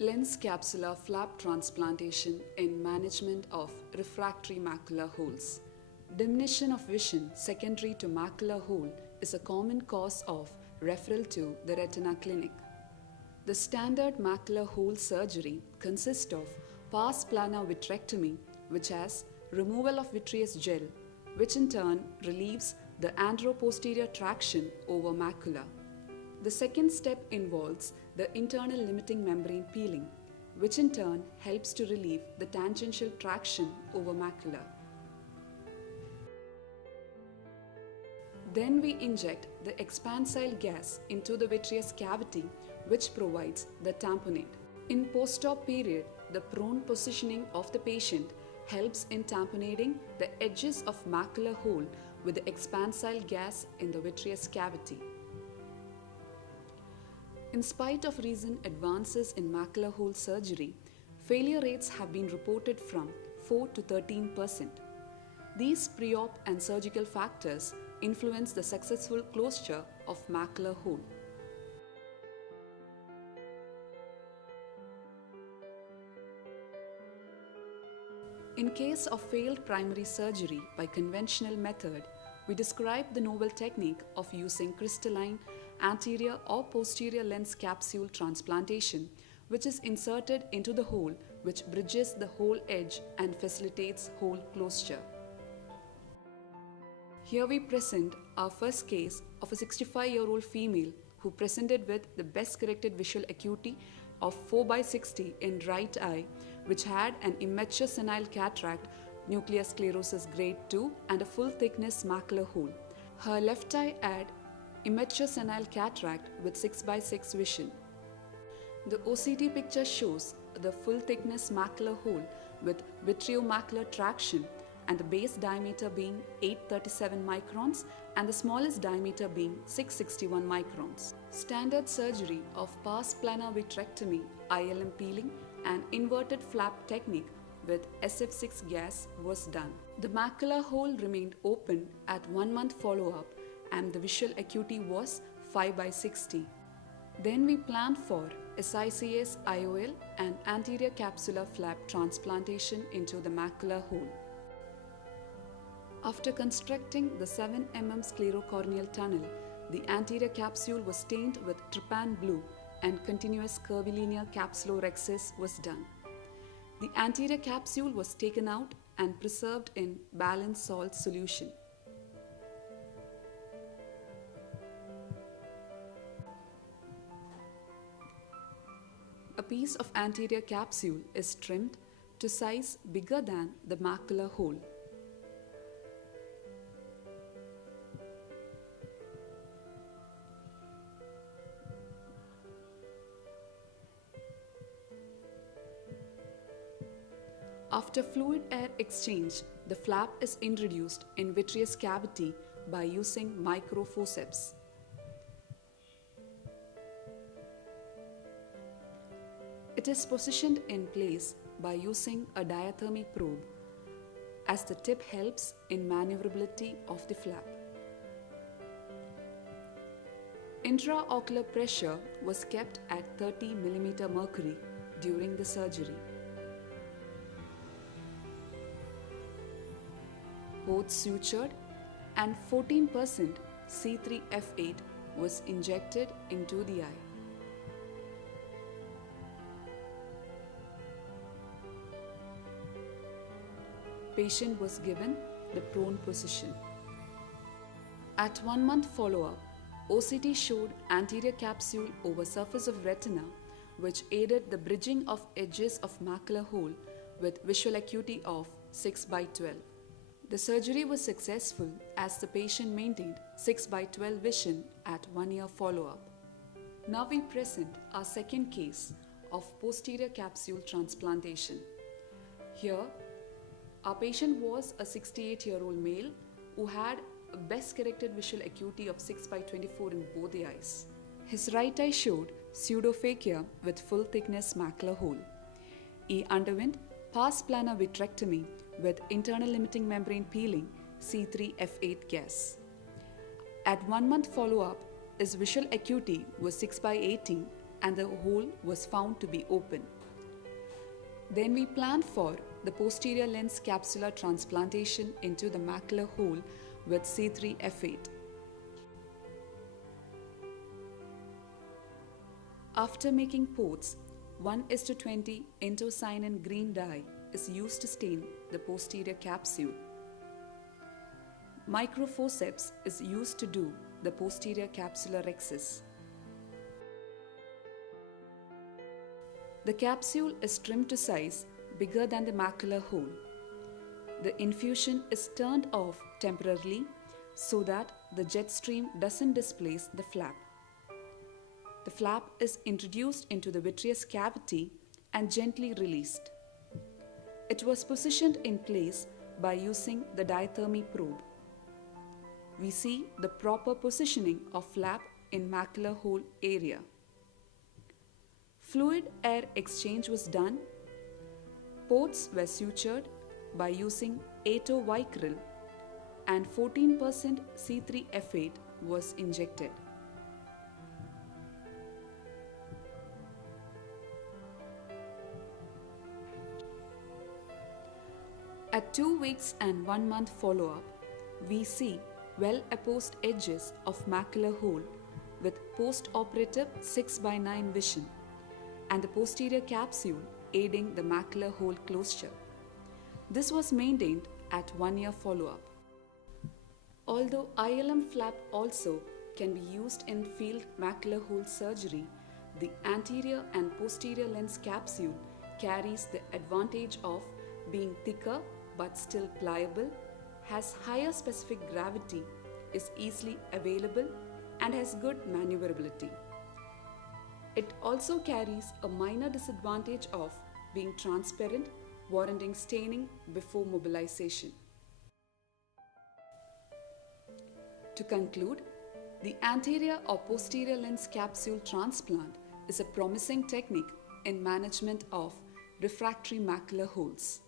Lens capsular flap transplantation in management of refractory macular holes. Diminution of vision secondary to macular hole is a common cause of referral to the retina clinic. The standard macular hole surgery consists of pars plana vitrectomy, which has removal of vitreous gel, which in turn relieves the anteroposterior traction over macula. The second step involves the internal limiting membrane peeling, which in turn helps to relieve the tangential traction over macula. Then we inject the expansile gas into the vitreous cavity, which provides the tamponade. In post-op period, the prone positioning of the patient helps in tamponading the edges of macular hole with the expansile gas in the vitreous cavity. In spite of recent advances in macular hole surgery, failure rates have been reported from 4 to 13%. These pre-op and surgical factors influence the successful closure of macular hole. In case of failed primary surgery by conventional method, we describe the novel technique of using crystalline anterior or posterior lens capsule transplantation, which is inserted into the hole, which bridges the hole edge and facilitates hole closure. Here we present our first case of a 65-year-old female who presented with the best corrected visual acuity of 4/60 in right eye, which had an immature senile cataract, nuclear sclerosis grade 2 and a full thickness macular hole. Her left eye had immature senile cataract with 6/6 vision. The OCT picture shows the full thickness macular hole with vitreomacular traction and the base diameter being 837 microns and the smallest diameter being 661 microns. Standard surgery of pars plana vitrectomy, ILM peeling and inverted flap technique with SF6 gas was done. The macular hole remained open at 1 month follow-up and the visual acuity was 5/60. Then we planned for SICS IOL and anterior capsular flap transplantation into the macular hole. After constructing the 7 mm sclerocorneal tunnel, the anterior capsule was stained with trypan blue and continuous curvilinear capsulorhexis was done. The anterior capsule was taken out and preserved in balanced salt solution. A piece of anterior capsule is trimmed to size bigger than the macular hole. After fluid air exchange, the flap is introduced in vitreous cavity by using microforceps. It is positioned in place by using a diathermy probe, as the tip helps in maneuverability of the flap. Intraocular pressure was kept at 30 mm mercury during the surgery. Both sutured and 14% C3F8 was injected into the eye. Patient was given the prone position. At 1 month follow-up, OCT showed anterior capsule over surface of retina, which aided the bridging of edges of macular hole with visual acuity of 6/12. The surgery was successful as the patient maintained 6/12 vision at 1 year follow-up. Now we present our second case of posterior capsule transplantation. Here, our patient was a 68-year-old male who had a best corrected visual acuity of 6/24 in both the eyes. His right eye showed pseudophakia with full thickness macular hole. He underwent pars plana vitrectomy with internal limiting membrane peeling C3F8 gas. At 1 month follow-up, his visual acuity was 6/18 and the hole was found to be open. Then we planned for the posterior lens capsular transplantation into the macular hole with C3F8. After making ports, 1:20 intocyanin green dye is used to stain the posterior capsule. Microforceps is used to do the posterior capsular excess. The capsule is trimmed to size bigger than the macular hole. The infusion is turned off temporarily so that the jet stream doesn't displace the flap. The flap is introduced into the vitreous cavity and gently released. It was positioned in place by using the diathermy probe. We see the proper positioning of flap in macular hole area. Fluid air exchange was done. Ports were sutured by using atovicryl and 14% C3F8 was injected. At 2 weeks and 1 month follow-up, we see well-apposed edges of macular hole with post-operative 6:9 vision and the posterior capsule aiding the macular hole closure. This was maintained at 1 year follow-up. Although ILM flap also can be used in field macular hole surgery, the anterior and posterior lens capsule carries the advantage of being thicker but still pliable, has higher specific gravity, is easily available, and has good maneuverability. It also carries a minor disadvantage of being transparent, warranting staining before mobilization. To conclude, the anterior or posterior lens capsule transplant is a promising technique in management of refractory macular holes.